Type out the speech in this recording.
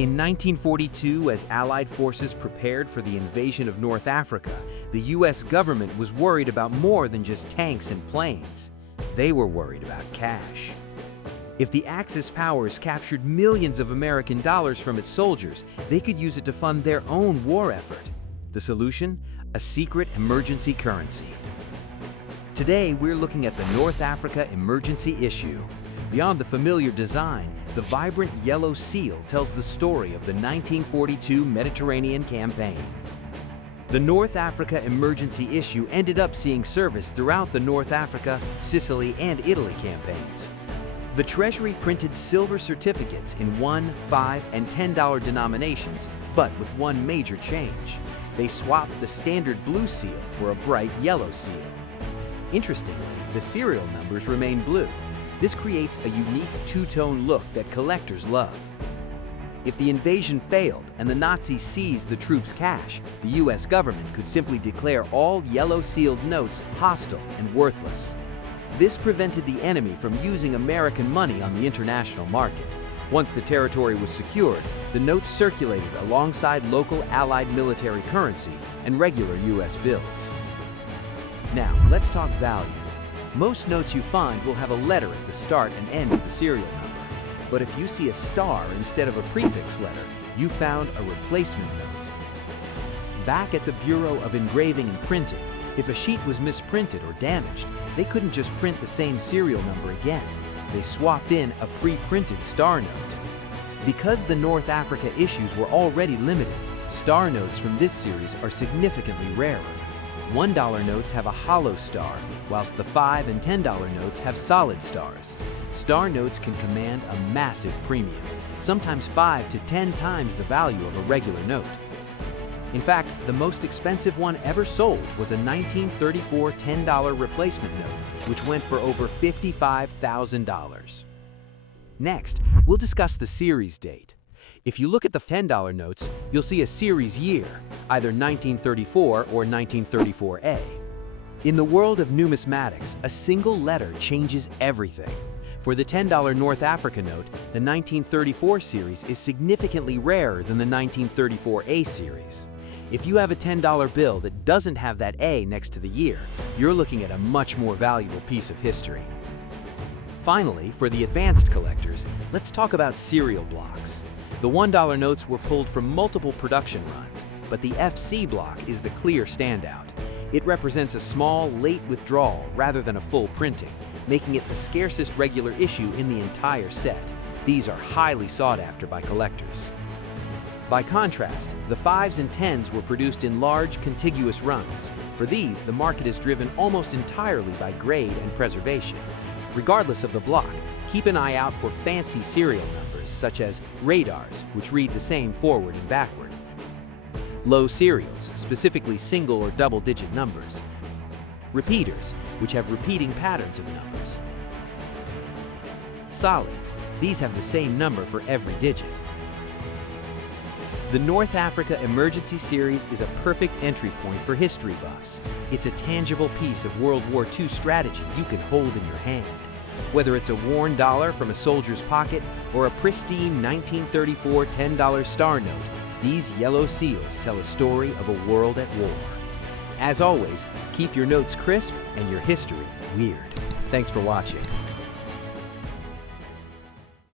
In 1942, as Allied forces prepared for the invasion of North Africa, the US government was worried about more than just tanks and planes. They were worried about cash. If the Axis powers captured millions of American dollars from its soldiers, they could use it to fund their own war effort. The solution? A secret emergency currency. Today, we're looking at the North Africa emergency issue. Beyond the familiar design, the vibrant yellow seal tells the story of the 1942 Mediterranean campaign. The North Africa emergency issue ended up seeing service throughout the North Africa, Sicily, and Italy campaigns. The Treasury printed silver certificates in $1, $5, and $10 denominations, but with one major change. They swapped the standard blue seal for a bright yellow seal. Interestingly, the serial numbers remain blue. This creates a unique two-tone look that collectors love. If the invasion failed and the Nazis seized the troops' cash, the US government could simply declare all yellow-sealed notes hostile and worthless. This prevented the enemy from using American money on the international market. Once the territory was secured, the notes circulated alongside local Allied military currency and regular US bills. Now, let's talk value. Most notes you find will have a letter at the start and end of the serial number. But if you see a star instead of a prefix letter, you found a replacement note. Back at the Bureau of Engraving and Printing, if a sheet was misprinted or damaged, they couldn't just print the same serial number again. They swapped in a pre-printed star note. Because the North Africa issues were already limited, star notes from this series are significantly rarer. $1 notes have a hollow star, whilst the $5 and $10 notes have solid stars. Star notes can command a massive premium, sometimes 5 to 10 times the value of a regular note. In fact, the most expensive one ever sold was a 1934 $10 replacement note, which went for over $55,000. Next, we'll discuss the series date. If you look at the $10 notes, you'll see a series year, either 1934 or 1934A. In the world of numismatics, a single letter changes everything. For the $10 North Africa note, the 1934 series is significantly rarer than the 1934A series. If you have a $10 bill that doesn't have that A next to the year, you're looking at a much more valuable piece of history. Finally, for the advanced collectors, let's talk about serial blocks. The $1 notes were pulled from multiple production runs, but the FC block is the clear standout. It represents a small, late withdrawal rather than a full printing, making it the scarcest regular issue in the entire set. These are highly sought after by collectors. By contrast, the 5s and 10s were produced in large, contiguous runs. For these, the market is driven almost entirely by grade and preservation. Regardless of the block, keep an eye out for fancy serial numbers, such as radars, which read the same forward and backward. Low serials, specifically single or double-digit numbers. Repeaters, which have repeating patterns of numbers. Solids, these have the same number for every digit. The North Africa Emergency Series is a perfect entry point for history buffs. It's a tangible piece of World War II strategy you can hold in your hand. Whether it's a worn dollar from a soldier's pocket or a pristine 1934 $10 star note, these yellow seals tell a story of a world at war. As always, keep your notes crisp and your history weird. Thanks for watching.